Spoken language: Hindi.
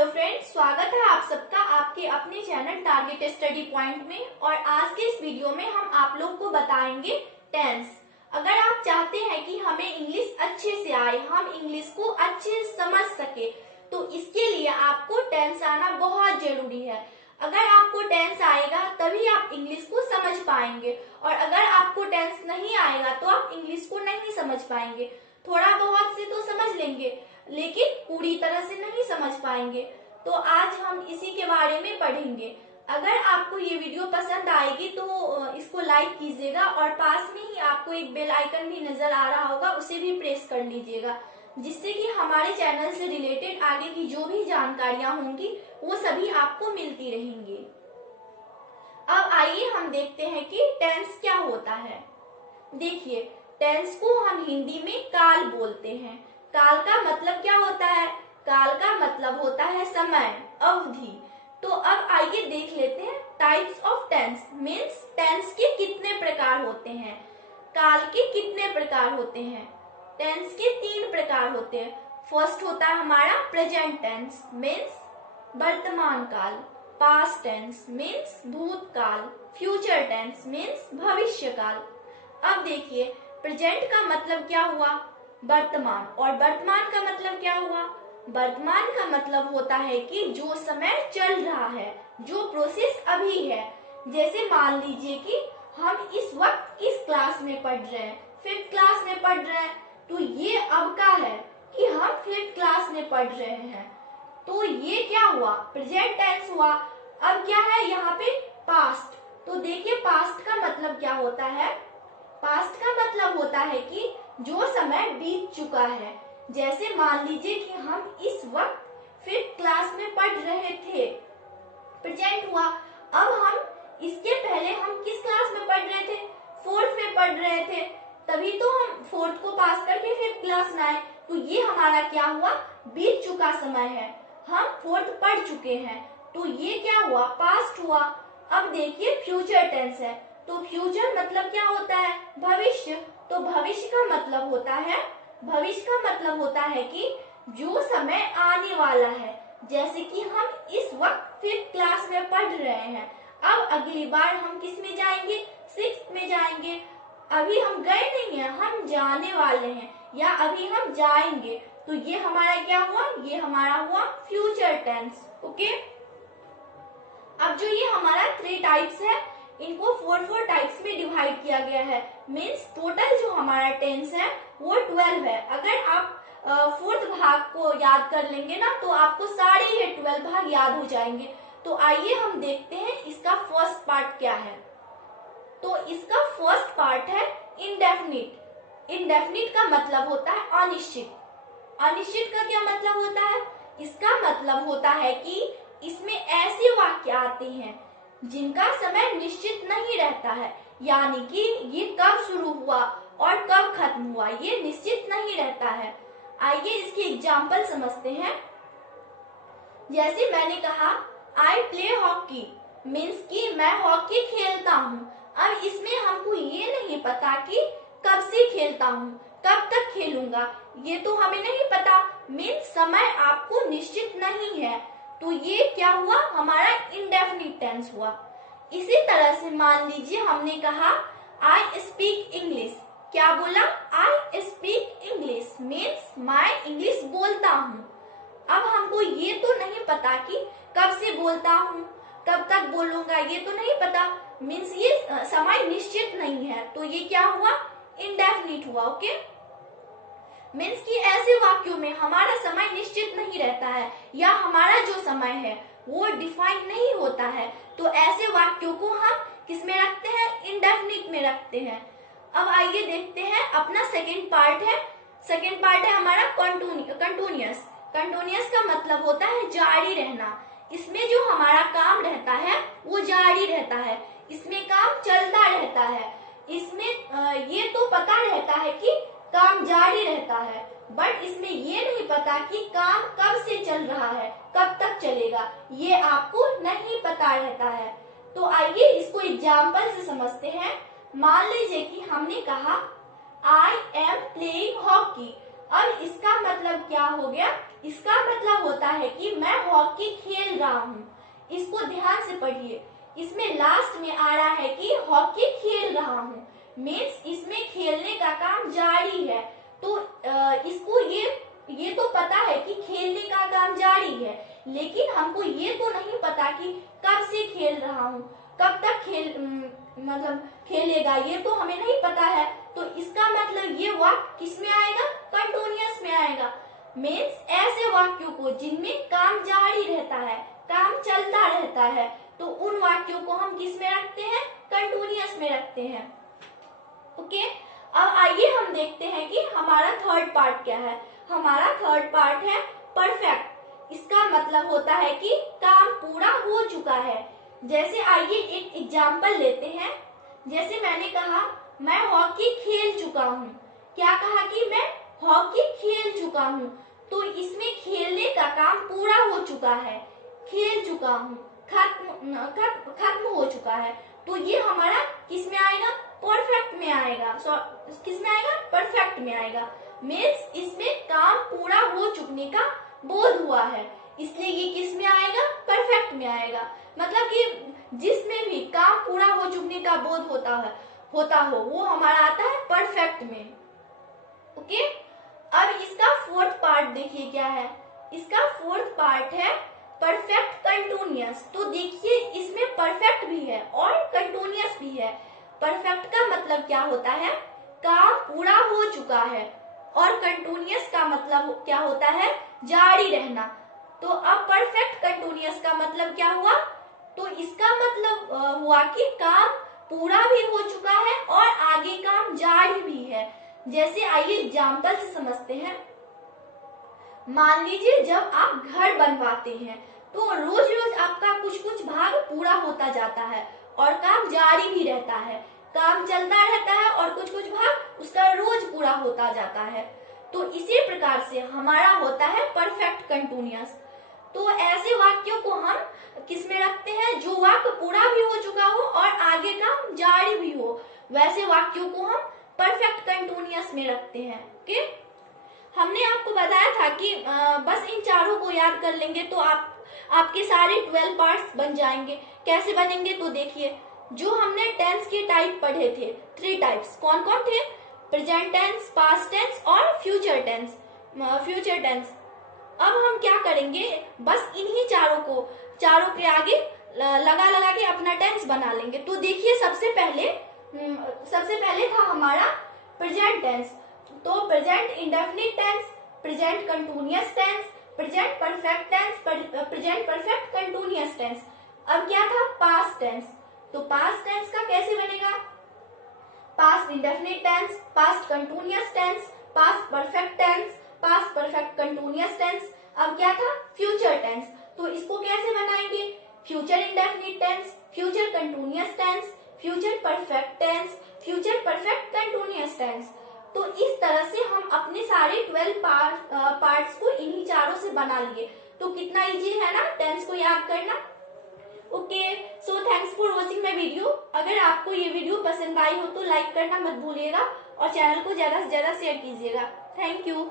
हेलो फ्रेंड्स, स्वागत है आप सबका आपके अपने चैनल टारगेट स्टडी पॉइंट में। और आज के इस वीडियो में हम आप लोग को बताएंगे टेंस। अगर आप चाहते हैं कि हमें इंग्लिश अच्छे से आए, हम इंग्लिश को अच्छे से समझ सके, तो इसके लिए आपको टेंस आना बहुत जरूरी है। अगर आपको टेंस आएगा तभी आप इंग्लिश को समझ पाएंगे, और अगर आपको टेंस नहीं आएगा तो आप इंग्लिश को नहीं समझ पाएंगे। थोड़ा बहुत से तो समझ लेंगे, लेकिन पूरी तरह से नहीं समझ पाएंगे। तो आज हम इसी के बारे में पढ़ेंगे। अगर आपको ये वीडियो पसंद आएगी तो इसको लाइक कीजिएगा, और पास में ही आपको एक बेल आइकन भी नजर आ रहा होगा, उसे भी प्रेस कर लीजिएगा, जिससे कि हमारे चैनल से रिलेटेड आगे की जो भी जानकारियां होंगी वो सभी आपको मिलती रहेंगी। अब आइए हम देखते हैं कि टेंस क्या होता है। देखिए, टेंस को हम हिंदी में काल बोलते हैं। काल का मतलब क्या होता है? काल का मतलब होता है समय, अवधि। तो अब आइए देख लेते हैं types of tense, means tense के कितने प्रकार होते हैं, काल के कितने प्रकार होते हैं। टेंस के 3 प्रकार होते हैं। फर्स्ट होता है हमारा प्रेजेंट टेंस, मीन्स वर्तमान काल। पास्ट टेंस मीन्स भूतकाल। फ्यूचर टेंस मीन्स भविष्य काल। अब देखिए, प्रेजेंट का मतलब क्या हुआ? वर्तमान। और वर्तमान का मतलब क्या हुआ? वर्तमान का मतलब होता है कि जो समय चल रहा है, जो प्रोसेस अभी है। जैसे मान लीजिए कि हम इस वक्त किस क्लास में पढ़ रहे हैं, 5th क्लास में पढ़ रहे हैं, तो ये अब का है कि हम 5th क्लास में पढ़ रहे हैं। तो ये क्या हुआ? प्रेजेंट टेंस हुआ। अब क्या है यहाँ पे? पास्ट। तो देखिए, पास्ट का मतलब क्या होता है? पास्ट का मतलब होता है कि जो समय बीत चुका है। जैसे मान लीजिए कि हम इस वक्त 5th क्लास में पढ़ रहे थे, प्रेजेंट हुआ। अब हम इसके पहले हम किस क्लास में पढ़ रहे थे? 4th में पढ़ रहे थे, तभी तो हम 4th को पास करके 5th क्लास में आए। तो ये हमारा क्या हुआ? बीत चुका समय है, हम 4th पढ़ चुके हैं, तो ये क्या हुआ? पास्ट हुआ। अब देखिए, फ्यूचर टेंस है। तो फ्यूचर मतलब क्या होता है? भविष्य। तो भविष्य का मतलब होता है कि जो समय आने वाला है। जैसे कि हम इस वक्त 5th क्लास में पढ़ रहे हैं, अब अगली बार हम किस में जाएंगे? 6th में जाएंगे। अभी हम गए नहीं हैं, हम जाने वाले हैं, या अभी हम जाएंगे। तो ये हमारा क्या हुआ? ये हमारा हुआ फ्यूचर टेंस। ओके। अब जो ये हमारा 3 टाइप्स है, इनको 4 टाइप्स में डिवाइड किया गया है। मीन्स टोटल जो हमारा टेंस है वो 12 है। अगर आप 4th भाग को याद कर लेंगे ना, तो आपको सारे ये 12 भाग याद हो जाएंगे। तो आइए हम देखते हैं इसका फर्स्ट पार्ट क्या है। तो इसका फर्स्ट पार्ट है इंडेफिनिट। इंडेफिनिट का मतलब होता है अनिश्चित। अनिश्चित का क्या मतलब होता है? इसका मतलब होता है कि इसमें ऐसे वाक्य आते हैं जिनका समय निश्चित नहीं रहता है, यानी कि ये कब शुरू हुआ और कब खत्म हुआ, ये निश्चित नहीं रहता है। आइए इसकी एग्जाम्पल समझते हैं। जैसे मैंने कहा, आई प्ले हॉकी, मीन्स कि मैं हॉकी खेलता हूँ। अब इसमें हमको ये नहीं पता कि कब से खेलता हूँ, कब तक खेलूंगा, ये तो हमें नहीं पता। मीन्स समय आपको निश्चित नहीं है। तो ये क्या हुआ? हमारा इंडेफिनिट टेंस हुआ। इसी तरह से मान लीजिए हमने कहा आई स्पीक इंग्लिश। क्या बोला? आई स्पीक इंग्लिश, मीन्स मैं इंग्लिश बोलता हूँ। अब हमको ये तो नहीं पता कि कब से बोलता हूँ, कब तक बोलूंगा, ये तो नहीं पता। मीन्स ये समय निश्चित नहीं है, तो ये क्या हुआ? इंडेफिनिट हुआ। ओके। मीन्स कि ऐसे वाक्यों में हमारा समय निश्चित नहीं रहता है, या हमारा जो समय है वो डिफाइन नहीं होता है, तो ऐसे वाक्यों को हम किस में रखते हैं? इंडेफिनिट में रखते हैं। अब आइए देखते हैं अपना सेकेंड पार्ट है। सेकेंड पार्ट है हमारा कंटिन्यूअस। कंटिन्यूअस का मतलब होता है जारी रहना। इसमें जो हमारा काम रहता है वो जारी रहता है, इसमें काम चलता रहता है। इसमें ये तो पता रहता है कि काम जारी रहता है, बट इसमें ये नहीं पता कि काम कब से चल रहा है, कब तक चलेगा, ये आपको नहीं पता रहता है। तो आइए इसको एग्जाम्पल से समझते हैं। मान लीजिए कि हमने कहा आई एम प्लेइंग हॉकी। अब इसका मतलब क्या हो गया? इसका मतलब होता है कि मैं हॉकी खेल रहा हूँ। इसको ध्यान से पढ़िए, इसमें लास्ट में आ रहा है कि हॉकी खेल रहा हूँ, मीन्स इसमें खेलने का काम जारी है। तो इसको ये तो पता है कि खेलने का काम जारी है, लेकिन हमको ये तो नहीं पता कि कब से खेल रहा हूँ, कब तक मतलब खेलेगा, ये तो हमें नहीं पता है। तो इसका मतलब ये वाक्य किस में आएगा? कंटिन्यूअस में आएगा। मीन्स ऐसे वाक्यों को जिनमें काम जारी रहता है, काम चलता रहता है, तो उन वाक्यों को हम किस में रखते हैं? कंटिन्यूअस में रखते हैं। ओके, अब आइए हम देखते हैं कि हमारा थर्ड पार्ट क्या है। हमारा थर्ड पार्ट है परफेक्ट। इसका मतलब होता है कि काम पूरा हो चुका है। जैसे आइए एक एग्जाम्पल लेते हैं। जैसे मैंने कहा मैं हॉकी खेल चुका हूँ। क्या कहा कि मैं हॉकी खेल चुका हूँ, तो इसमें खेलने का काम पूरा हो चुका है, खेल चुका हूँ, खत्म हो चुका है। तो ये हमारा किस में आएगा? परफेक्ट में आएगा। किस में आएगा? परफेक्ट में आएगा। मीन्स इसमें काम पूरा हो चुकने का बोध हुआ है, इसलिए ये किस में आएगा? परफेक्ट में आएगा। मतलब कि जिसमें भी काम पूरा हो चुकने का बोध होता हो वो हमारा आता है परफेक्ट में। ओके, अब इसका फोर्थ पार्ट देखिए क्या है। इसका फोर्थ पार्ट है परफेक्ट कंटिन्यूअस। तो देखिए इसमें परफेक्ट भी है और कंटिन्यूअस भी है। परफेक्ट का मतलब क्या होता है? काम पूरा हो चुका है, और कंटिन्यूअस का मतलब क्या होता है? जारी रहना। तो अब परफेक्ट कंटिन्यूअस का मतलब क्या हुआ? तो इसका मतलब हुआ कि काम पूरा भी हो चुका है और आगे काम जारी भी है। जैसे आइए एग्जाम्पल से समझते हैं। मान लीजिए जब आप घर बनवाते हैं तो रोज रोज आपका कुछ कुछ भाग पूरा होता जाता है और काम जारी भी रहता है, काम चलता रहता है और कुछ कुछ भाग उसका रोज पूरा होता जाता है। तो इसी प्रकार से हमारा होता है परफेक्ट कंटिन्यूअस। तो ऐसे वाक्यों को हम किस में रखते हैं? जो वाक्य पूरा भी हो चुका हो और आगे काम जारी भी हो, वैसे वाक्यों को हम परफेक्ट कंटिन्यूअस में रखते हैं। ओके, हमने आपको बताया था कि बस इन चारों को याद कर लेंगे तो आपके सारे 12 पार्ट्स बन जाएंगे। कैसे बनेंगे? तो देखिए, जो हमने टेंस के टाइप पढ़े थे, 3 टाइप्स कौन कौन थे? प्रेजेंट टेंस, पास्ट टेंस और फ्यूचर टेंस। अब हम क्या करेंगे? बस इन्हीं चारों के आगे लगा के अपना टेंस बना लेंगे। तो देखिए सबसे पहले था हमारा प्रेजेंट टेंस। तो present indefinite tense, present continuous tense, present perfect tense, present perfect continuous tense. अब क्या था? Past tense. तो पास्ट टेंस का कैसे बनेगा? Past indefinite tense, past continuous tense, past perfect tense, past perfect continuous tense. अब क्या था? Future tense. तो इसको कैसे बनाएंगे? Future indefinite tense, future continuous tense, future perfect tense, future perfect continuous tense. तो इस तरह से हम अपने सारे 12 पार्ट्स को इन्हीं चारों से बना लिए। तो कितना इजी है ना टेंस को याद करना। Okay, so thanks for watching my video. अगर आपको ये वीडियो पसंद आई हो तो लाइक करना मत भूलिएगा और चैनल को ज्यादा से ज्यादा शेयर कीजिएगा। Thank you.